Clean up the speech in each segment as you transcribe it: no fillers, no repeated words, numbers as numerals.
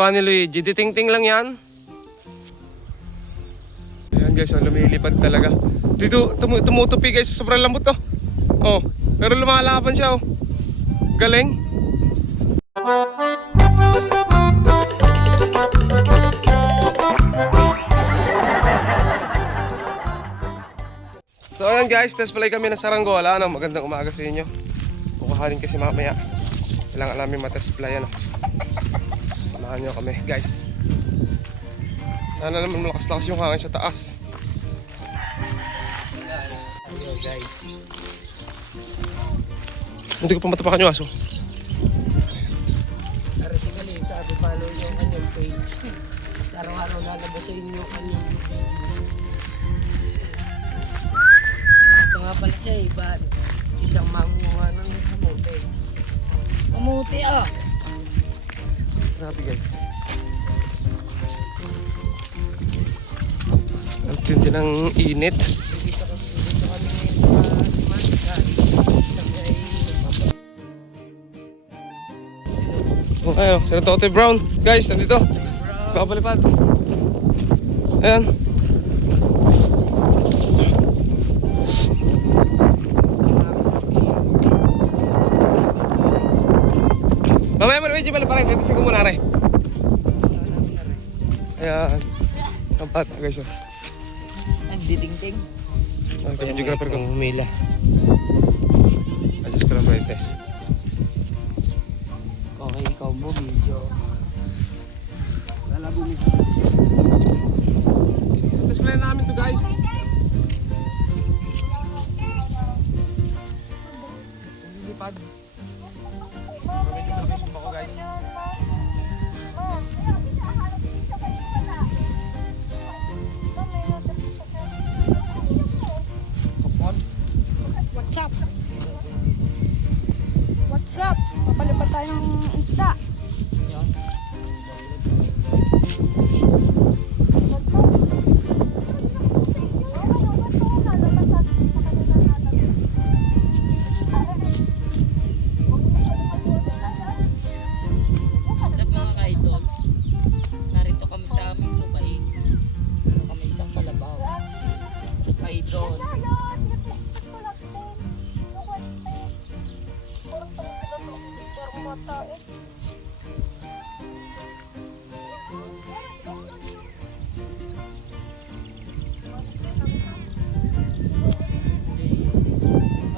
Ni Luigi, diting-ting lang yan. Ayan guys, oh, lumilipad talaga. Dito, tumutupi guys, sobrang lambot to. Oh, pero lumalaban siya oh. Galing. So ayan guys, test play kami ng saranggola. Ano, magandang umaga sa inyo. Kukuhanin kasi mamaya. Kailangan namin matest play ano. Samahan nyo kami guys. Sana naman malakas-lakas yung hangin sa taas. Hello guys. Hindi ko pa matapakan yung aso. Arasigali, sabi follow yung kanyang page. Araw-araw lalabas sa inyo kanyang video. Ito nga pala siya iba. Isang manguha ng kamote. Kamote ah! Grabe guys. Ang tindi ng init. Dito kami ngayon sa Mankan. Okay, oh, sila Tote Brown. Guys, nandito. Kapalipad. Ayan. Mamaya mo medyo pala parang dito ko muna rin. Ayan. Tampat guys. Oh. Nagdiding-ding. Okay, videographer ko. Humila. Adjust ko lang brightness. Okay, ikaw mo video. Lalabo mo. Test play namin to guys. Lilipad. Medyo condition ako guys. What's up? What's up? Papalipad tayo ng isda. Yan. Sa mga kaidol, narito kami sa aming lubay. Meron kami isang kalabaw. Kaidol.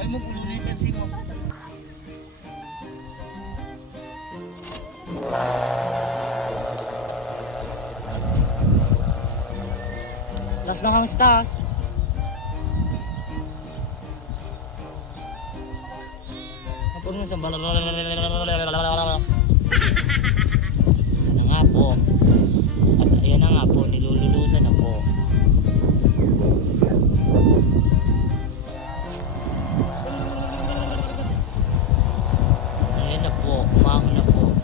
Ay mo pululitan si mo. Last na kang stars. Kapag mo sa sana nga po. At ayan na nga po, nilululusan na po. Ayan na po, umahon na po.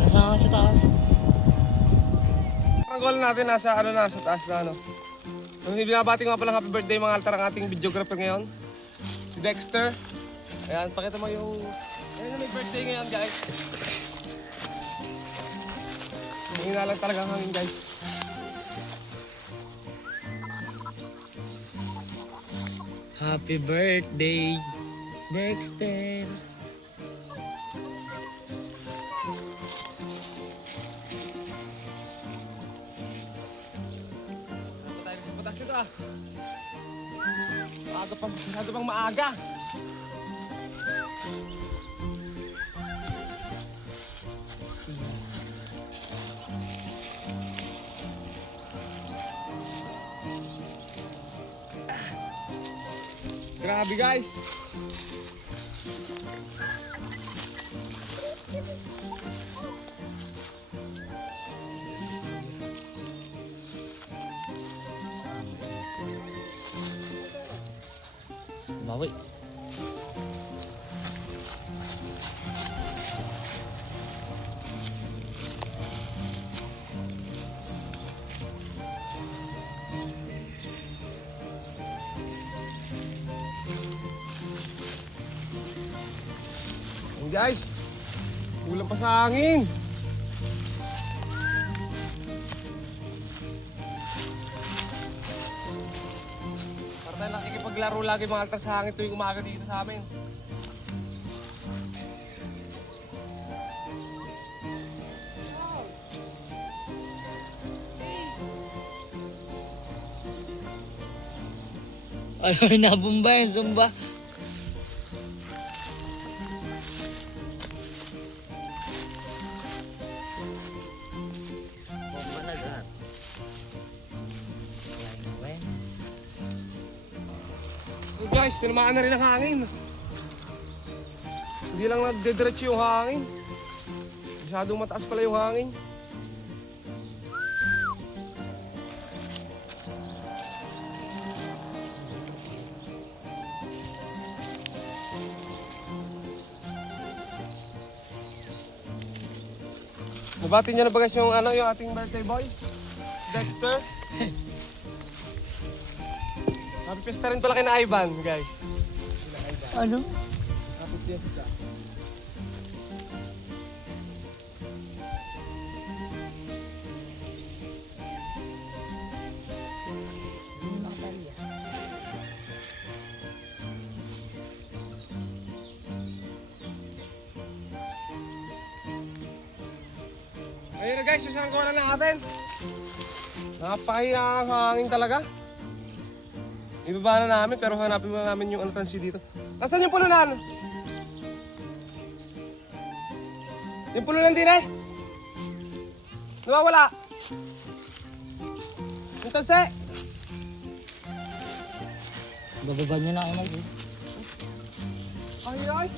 Nasaan ka sa taas? Ang goal natin nasa ano na sa taas na ano. Yung binabati nga palang happy birthday mga altar ang ating videographer ngayon. Si Dexter. Ayan, pakita mo yung ayun may birthday ngayon guys. Hindi nga lang talaga ang hangin guys. Happy birthday, Dexter. Ano tayo sa butas nito ah. Masyado pang maaga. Grabe guys. Bawi. Guys, Kulang pa sa hangin. Para tayo nakikipaglaro lagi mga altar sa hangin tuwing umaga dito sa amin. Ay, nabumba yan, Zumba. Bomba na lahat. So guys, tinamaan na rin ang hangin. Hindi lang nagdidiretso yung hangin. Masyadong mataas pala yung hangin. Nabati niya na ba guys yung yung ating birthday boy? Dexter? Happy Fiesta rin pala kay na Ivan, guys. Ano? Happy Fiesta. Ayun na guys, susang ko na natin. Napakahina ang hangin talaga. Ibaba na namin pero hanapin muna namin yung tansi dito. Nasaan yung pulunan? Yung pulunan din eh. Nawawala. Yung tansi. Bababa nyo na ako mag Ay ay.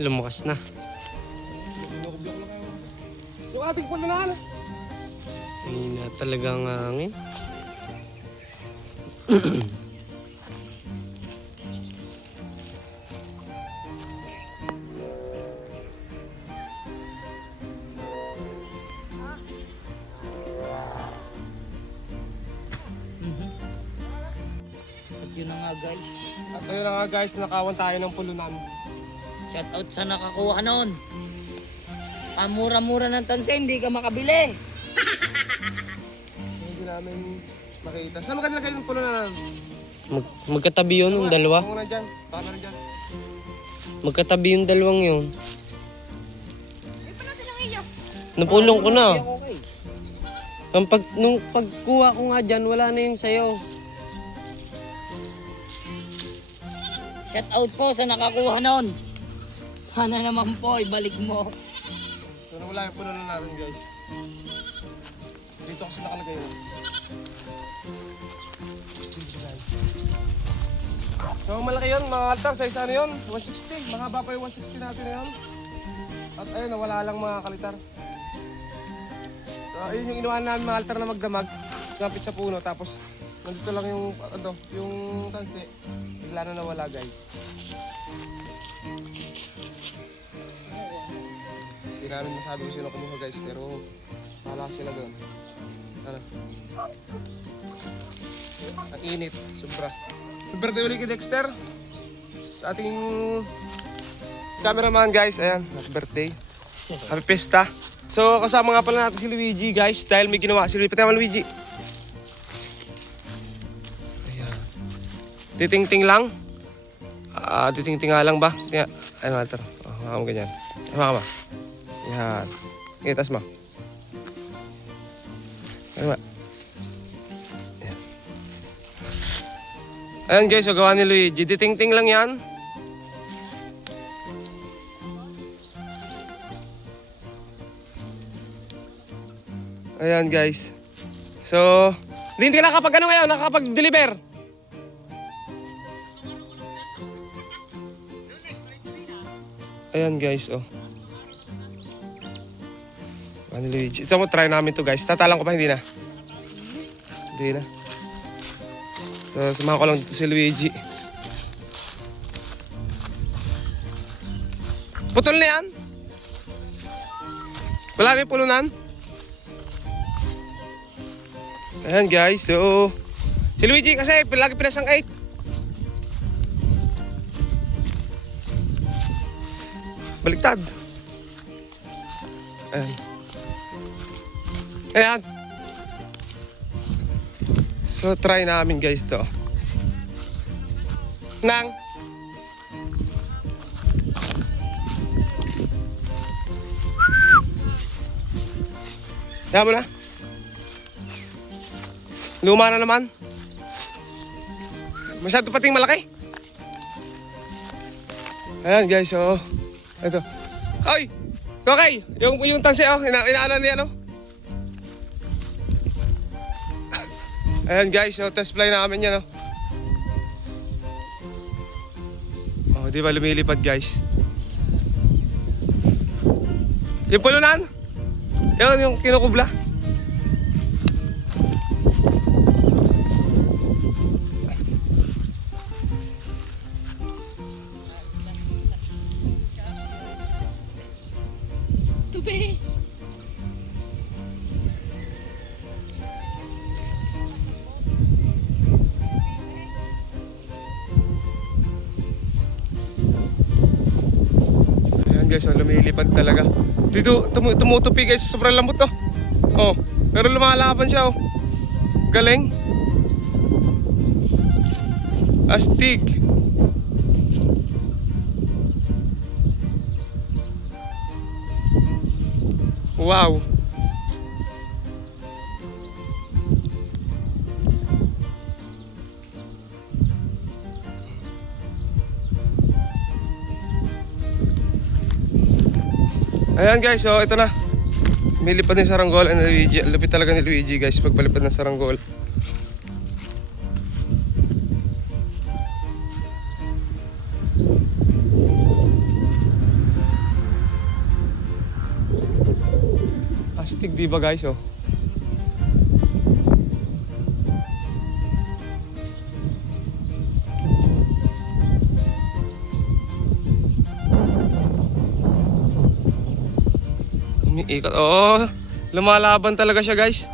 Lumakas na. Yung ating pulunan. Ayun na talagang hangin. At yun na nga guys. At ayun na nga guys, nakawan tayo ng pulunan. Shoutout sa nakakuha nun. Mura-mura ng tanse, hindi ka makabili. Hindi namin makita. Saan maganda kayo ng pulunan? Magkatabi yun yung dalawa. Muna dyan. Baka na rin dyan. Magkatabi yung dalawang yun. Napulong ko na. Nung pagkuha ko nga dyan, wala na yun sa'yo. Shoutout po sa nakakuha nun. Sana naman po, ibalik mo. So nawala yung pulunan natin guys. Dito kasi nakalagay yun. So malaki yun mga altar, size ano yun? 160, mahaba pa yung 160 natin na yun. At ayun, nawala lang mga kalitar. So ayun yung inuhan namin mga altar na magdamag. Kapit sa puno, tapos nandito lang yung, yung tansi. Bigla na nawala guys. Hindi namin masabi kung sino kumuha guys, pero wala sila doon. Ano? Ang init, sobra. Happy birthday ulit kay Dexter. Sa ating cameraman guys, ayan, happy birthday. Happy Fiesta. So kasama nga pala natin si Luigi guys, dahil may ginawa si Luigi. Pati naman Luigi. Ayan. Titing-ting lang. Titing-ting nga lang ba? Tingnan. Ay, matter. Oh, haka mo ganyan. Haka mo. Yan. Itas mo. Ano ba? Yan. Ayan guys, so gawa ni Luigi. Titing-ting lang yan. Ayan guys. So, hindi ka nakapag ano ngayon, nakapag-deliver. Ayan guys, oh. Ano Luigi? Ito mo, try namin to guys. Tatalang ko pa, hindi na. Hindi na. So, samahan ko lang dito si Luigi. Putol na yan? Wala na yung pulunan? Ayan guys, so si Luigi kasi lagi pinasang 8. Baliktad. Ayan. Ayan. So try namin guys to. Nang. Ayan mo na. Luma na naman. Masyado pating malaki. Ayan guys, so ito. Ay! Okay! Yung tansi, oh, inaano niya, no? Ayan guys, so test fly namin yan, no? Oh, di ba lumilipad guys? Yung pulunan? Yun, yung kinukubla. Tubi! Ayan guys, oh, lumilipad talaga. Dito, tumutupi guys, sobrang lambot to. Oh, pero lumalaban siya, oh. Galing. Astig. Wow. Ayan guys, so ito na. Milipad ng saranggola ni Luigi. Lupit talaga ni Luigi guys pagpalipad ng saranggola. Astig di ba guys, oh? Umiikot. Oh, lumalaban talaga siya guys.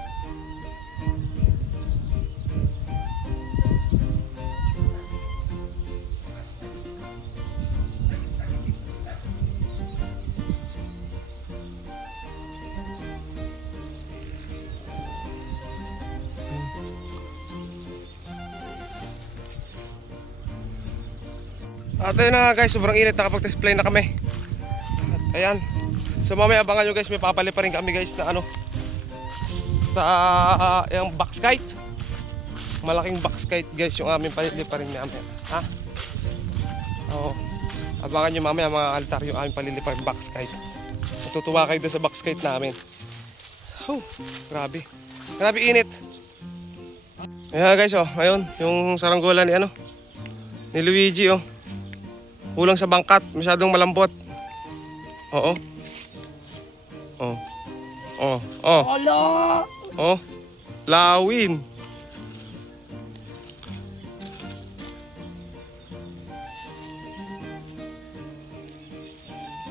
At ayun na guys, sobrang init, nakapag-test play na kami. At ayan. So mamaya abangan nyo guys, may papali pa rin kami guys na ano, sa yung box kite. Malaking box kite guys yung aming palili pa rin namin. Ha? Oo. Abangan nyo mamaya mga altar yung aming palili pa rin box kite. Matutuwa kayo doon sa box kite namin. Oh, grabe. Grabe init. Ayan guys, oh, ayun, yung saranggola ni ano, ni Luigi, oh. Kulang sa bangkat, masyadong malambot. Oo. Oh. Oh, oh. Hala! Oh. Lawin.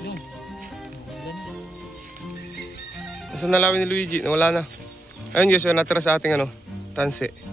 Doon. Nasaan na lawin ni Luigi? Nawala na. Ayun guys, natira sa ating ano, tansi.